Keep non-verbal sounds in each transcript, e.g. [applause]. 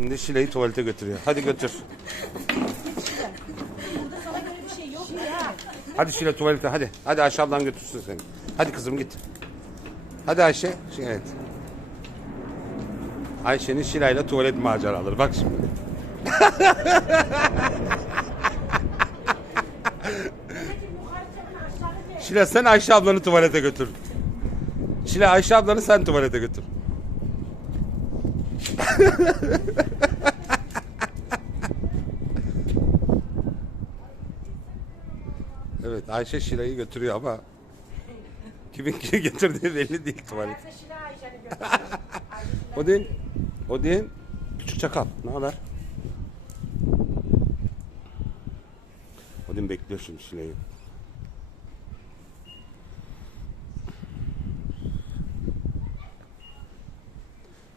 Şimdi Şile'yi tuvalete götürüyor. Hadi götür. Hadi Şile tuvalete hadi. Hadi Ayşe ablan götürsün seni. Hadi kızım git. Hadi Ayşe. Şey, evet. Ayşe'nin Şile'yle tuvalet maceraları. Bak şimdi. [laughs] Şile sen Ayşe ablanı tuvalete götür. Şile Ayşe ablanı sen tuvalete götür. [laughs] Evet Ayşe Şile'yi götürüyor ama kimin [laughs] kimi getirdiği belli değil tuvalet. Ayakta Şila Ayşe'ni götürdü. [laughs] O değil. O değil. Küçük çakal. Ne haber? Odin bekliyor şimdi Şile'yi.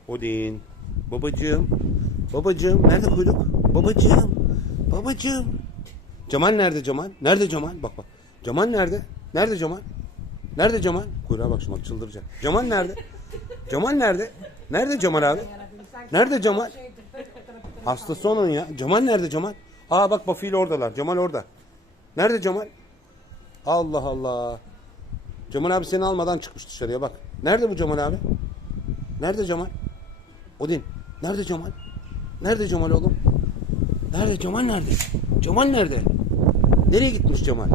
Odin. Babacığım. Babacığım. Nerede kuyruk? Babacığım. Babacığım. Cemal nerede Cemal? Nerede Cemal? Bak bak. Cemal nerede? Nerede Cemal? Nerede Cemal? Kuyruğa bak şimdi bak çıldıracak. Cemal nerede? Cemal nerede? Nerede Cemal abi? Nerede Cemal? Hastası onun ya. Cemal nerede Cemal? Aa bak Buffy ile oradalar. Cemal orada. Nerede Cemal? Allah Allah. Cemal abi seni almadan çıkmış dışarıya bak. Nerede bu Cemal abi? Nerede Cemal? Odin. Nerede Cemal? Nerede Cemal oğlum? Nerede Cemal nerede? Cemal nerede? Nereye gitmiş Cemal?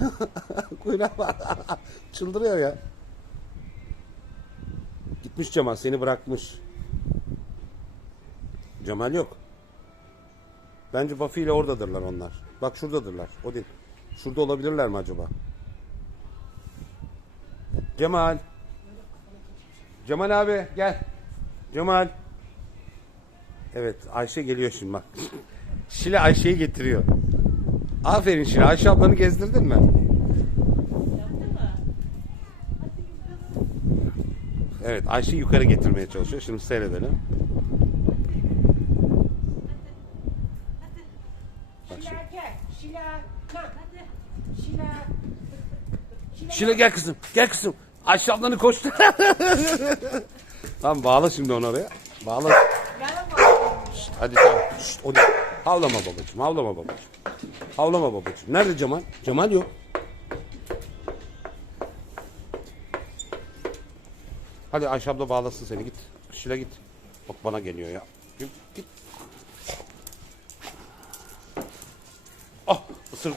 [laughs] Kuyruğa bak. [laughs] Çıldırıyor ya. Gitmiş Cemal seni bırakmış. Cemal yok. Bence Buffy ile oradadırlar onlar. Bak şuradadırlar. O değil. Şurada olabilirler mi acaba? Cemal. Cemal abi gel. Cemal. Evet Ayşe geliyor şimdi bak. [laughs] Şile Ayşe'yi getiriyor. Aferin Şile. Ayşe ablanı gezdirdin mi? Evet Ayşe yukarı getirmeye çalışıyor. Şimdi seyredelim. Şila gel. Şila. Şila. Şile gel kızım. Gel kızım. Ayşe ablanı koştu. [laughs] tamam bağla şimdi onu oraya. Bağla. Şşt, hadi tamam. Şşt, o değil. Havlama babacığım. Havlama babacığım. Havlama babacığım. Nerede Cemal? Cemal yok. Hadi Ayşe abla bağlasın seni git. Şile git. Bak bana geliyor ya. Git. git. Ah ısır.